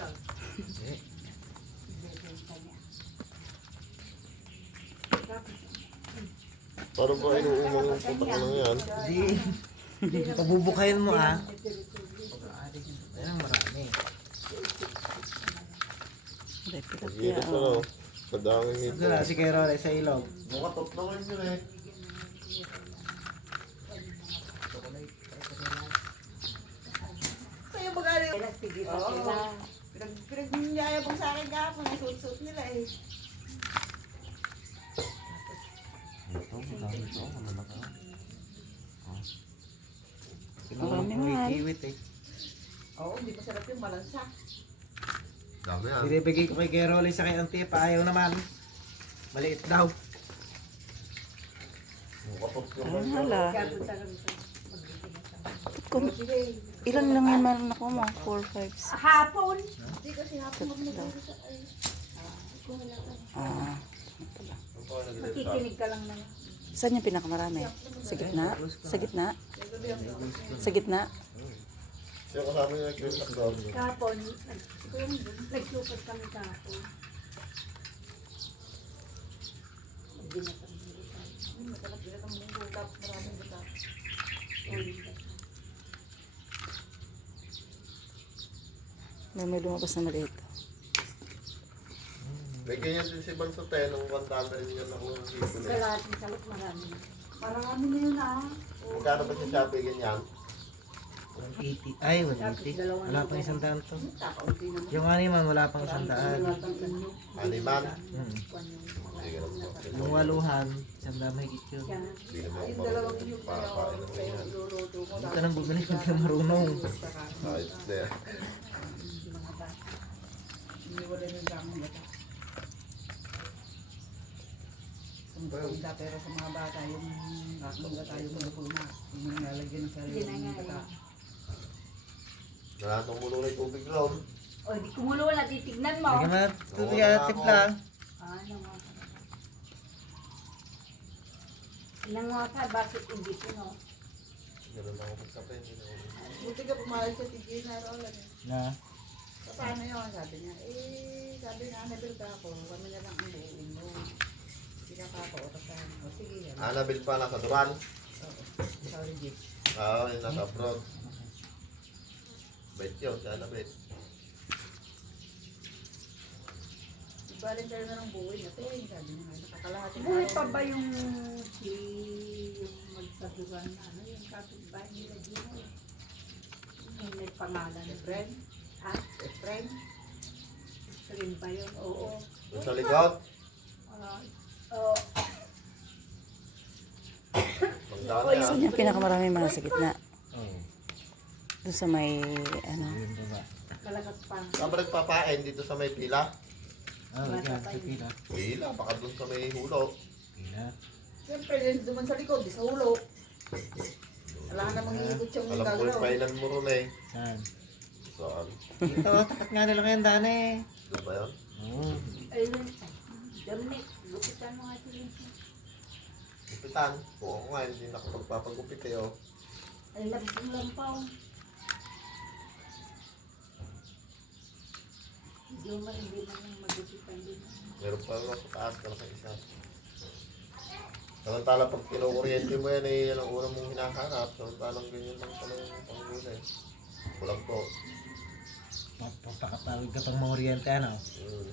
Eh, Parang ba inuumang yung putak na yan? Hindi. Pabubukayin mo ah. Ayan, marami. Pag-iris ano, kadangin nito. Wala si Kay Rory sa ilog. Mukatot naman yun eh. Sa'yo mag-ari. Oo. Pinag-niyayabang sa akin kahapon. Ang suot-suot nila eh. Ito, madami ito. Malalaka. Marami nga. Kiwit eh. Oo, hindi pa sarap yung malansa. Dami yan. Binibigay ko kay Kay Rory sa kay Auntie. Ayaw naman. Maliit daw. Mukatot yung Ayun hala. Kaya punta lang sa Kung, sige. ilan lang yung meron ako mo? 4, 5, 6. Hapon. Hindi kasi hapon mag-nagano sa ay. Kung wala ka. Ah. Makikinig ka lang na. Saan yung pinakamarami? Sa gitna? Sa gitna? Sa gitna? Siya kasama yung nag-crisis doon. Kahapon, nagsupas kami kahapon. Binatang buta. Masarap binatang munggo. Tapos maraming buta. May lumabas na maliit. May ganyan din si Bang sa tenong $1 yun ako ng hipon eh. Kalating salot marami. Marami na yun ah. Magkano ba sa Shopee ganyan? 180. Ay, 180. Wala pang isang daan to. Kakaunti naman. Yung animan, wala pang isang daan. Animan? Hmm. Sige lang po. Yung waluhan, isang daan mahigit yun. Hindi naman Yung ako dalawang yung papain ng ganyan. luluto mo. Huwag ka nang bumili, huwag ka marunong. Ayos there. Hindi wala yung gamang bata. Kumbaga pero sa mga bata yung kumbaga tayo maluto na. Yung nilalagyan ng sarili ng bata. Nanatong mulo na yung tubig lang. O, di kumulo na, titignan mo. Sige na, tubig at timpla. Ano nga ka? Ilang mga ka, bakit hindi ko, no? Ganun ako magkape. Buti ka pumayag sa TV na Roland. Na, Paano yun? Sabi niya, sabi niya, Annabelle ka ako. Kami na lang ang buuin mo. Hindi ka kakaotasan. O sige yan. Annabelle pa nasa Duran. Oo. Sorry, Jeep. Oo, yung nasa abroad. Bait yun, si Annabelle. Ibalin tayo na ng buuin natin. Sabi niya, nakakalahati. Buhay pa ba yung magsadugan, ano, yung kapitbahay nila dito? Yung may pangalan. Efren? Ha? Efren? Rin ba yun? Oo. Doon sa likod. Oo. Magdaan na Saan yung pinakamarami mga sa gitna? oh, Doon sa may, ano? yun ba? Kalakas pa. Saan ba nagpapain dito sa may pila? Ah, yan, sa pila. Pila, baka doon sa may hulo. Pila. Siyempre, din duman sa likod, di sa ulo. Wala namang iikot siyang Alam ko yung gagalaw. pailan mo ron eh. Saan? Saan? Dito, tapat nga nila ngayon daan eh. Doon ba yun? Oo. Ayun. Dominic, lupitan mo nga sila. Gupitan. Kung ako nga, hindi nakapagpapagupit eh oh. Ay, labing lampaw. Hindi man lang magupitan din. Meron pa nga sa taas ka sa isa. Samantala pag kinukuryente mo yan eh, yan ang unang mong hinahanap. Samantalang ganyan lang pala yung panggulay. Kulang to. Papakatawid ka pang mga oriente, ano? Mm.